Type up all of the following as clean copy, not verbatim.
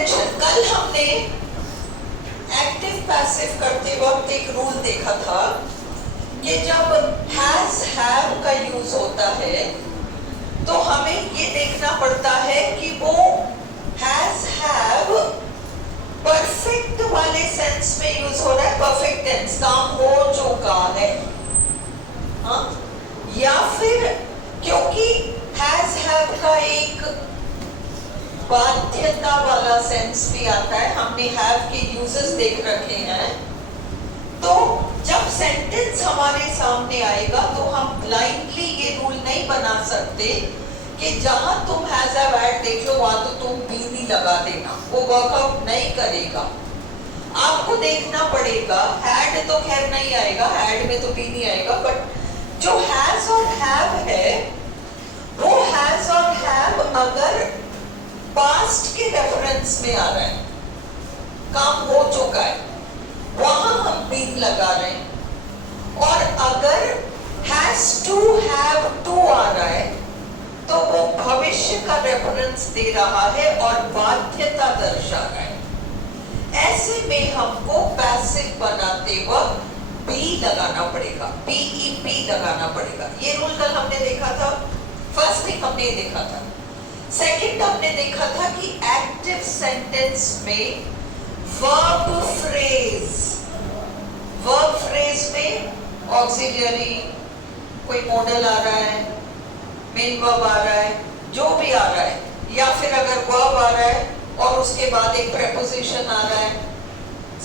Attention, कल हमने active passive करते वक्त एक रूल देखा था कि जब हैज हैव का यूज होता है तो हमें ये देखना पड़ता है कि वो हैज हैव परफेक्ट वाले सेंस में यूज हो रहा है, परफेक्ट टेंस, काम हो चुका है, हाँ? या फिर क्योंकि हैज हैव का एक बाध्यता वाला सेंस भी आता है, हमने हैव के यूजेस देख रखे हैं, तो जब सेंटेंस हमारे सामने आएगा तो हम ब्लाइंडली ये रूल नहीं बना सकते कि जहां तुम हैज हैव हैड देख लो वहां तो तुम बी नहीं लगा देना, वो वर्कआउट नहीं करेगा। आपको देखना पड़ेगा, हैड तो खैर नहीं आएगा, हैड में तो बी नहीं आएगा, बट जो हैज और हैव है वो हैज और हैव अगर पास्ट के रेफरेंस में आ रहा है, काम हो चुका है, वहां हम बीन लगा रहे हैं, और अगर हैज टू हैव टू आ रहा है तो वो भविष्य का रेफरेंस दे रहा है और बाध्यता दर्शा रहा है। ऐसे में हमको पैसिव बनाते वक्त बी लगाना पड़ेगा, BEP लगाना पड़ेगा। ये रूल कल हमने देखा था, फर्स्ट थिंग हमने ये देखा था। सेकंड हमने देखा था कि एक्टिव सेंटेंस में वर्ब फ्रेज में ऑक्सिलरी, कोई मॉडल आ रहा है, मेन वर्ब आ रहा है, जो भी आ रहा है, या फिर अगर वर्ब आ रहा है और उसके बाद एक प्रेपोजिशन आ रहा है,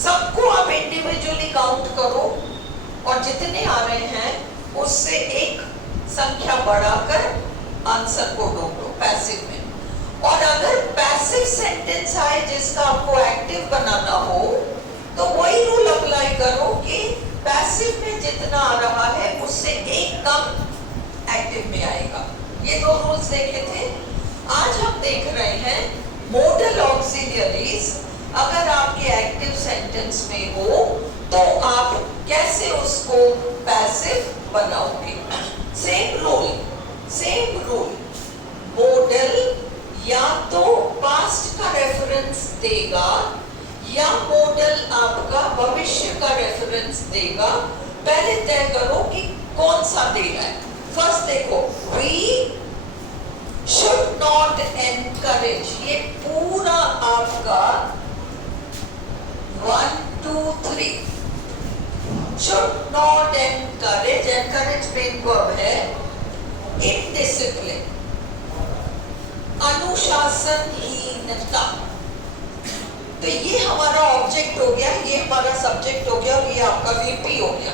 सबको आप इंडिविजुअली काउंट करो और जितने आ रहे हैं उससे एक संख्या बढ़ाकर आंसर को ढूंढो पैसिव में। और अगर पैसिव सेंटेंस आए जिसका आपको एक्टिव बनाना हो तो वही रूल अप्लाई करो कि पैसिव में जितना आ रहा है उससे एक कम एक्टिव में आएगा। ये दो रूल्स देखे थे। आज हम देख रहे हैं मॉडल ऑक्सिलरीज, अगर आपके एक्टिव सेंटेंस में हो तो आप कैसे उसको पैसिव बनाओगे। सेम रूल, मॉडल या तो पास्ट का रेफरेंस देगा या मॉडल आपका भविष्य का रेफरेंस देगा। पहले तय करो कि कौन सा दे रहा है। फर्स्ट देखो, वी शुड नॉट एनकरेज, ये पूरा आपका 1 2 3 should not encourage, encourage main verb है, इनडिसिप्लिन, अनुशासनहीनता। तो ये हमारा ऑब्जेक्ट हो गया, ये हमारा सब्जेक्ट हो गया और ये आपका VP हो गया।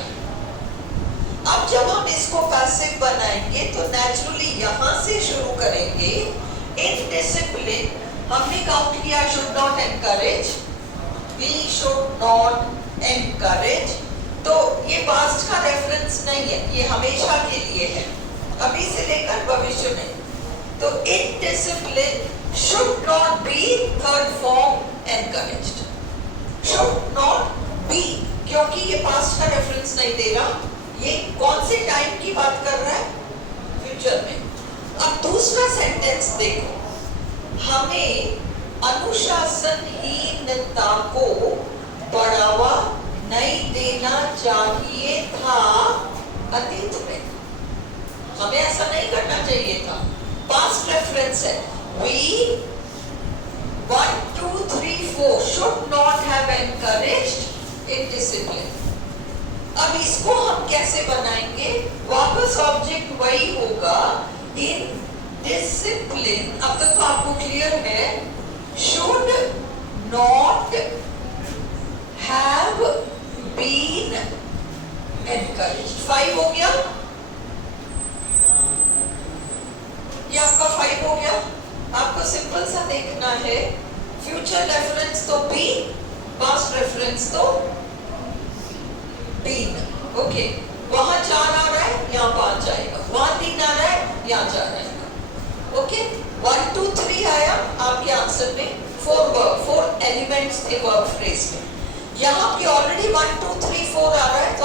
अब जब हम इसको पैसिव बनाएंगे तो नेचुरली यहां से शुरू करेंगे। इनडिसिप्लिन हमने काउंट किया, should not encourage, we should not encourage, तो ये पास्ट का रेफरेंस नहीं है, ये हमेशा के लिए है, अभी से लेकर भविष्य में। तो indiscipline should not be third form encouraged, should not be, क्योंकि ये पास्ट का रेफरेंस नहीं दे रहा, ये कौन से टाइम की बात कर रहा है, फ्यूचर में। अब दूसरा सेंटेंस देखो, हमें अनुशासनहीनता को बढ़ावा नहीं देना चाहिए था अतीत में, हमें ऐसा नहीं करना चाहिए था। पास्ट रेफरेंस है, we 1 2 3 4 should not have encouraged indiscipline। अब इसको हम कैसे बनाएंगे, वापस ऑब्जेक्ट वही होगा, indiscipline। अब तक तो आपको क्लियर है, should not have been encouraged। 5 हो गया, ये आपका 5 हो गया। आपको सिंपल सा देखना है, फ्यूचर रेफरेंस तो बी, पास्ट रेफरेंस तो बीन। ओके, वहां 4 आ रहा है, यहाँ 5 आएगा, वहां 3 आ रहा है, यहाँ 4 आएगा। ओके, 1 2 3 आया आपके आंसर में, 4 एलिमेंट्स थे वर्ब फ्रेज में। यहाँ पे ऑलरेडी 1 2 3 4 आ रहा है, तो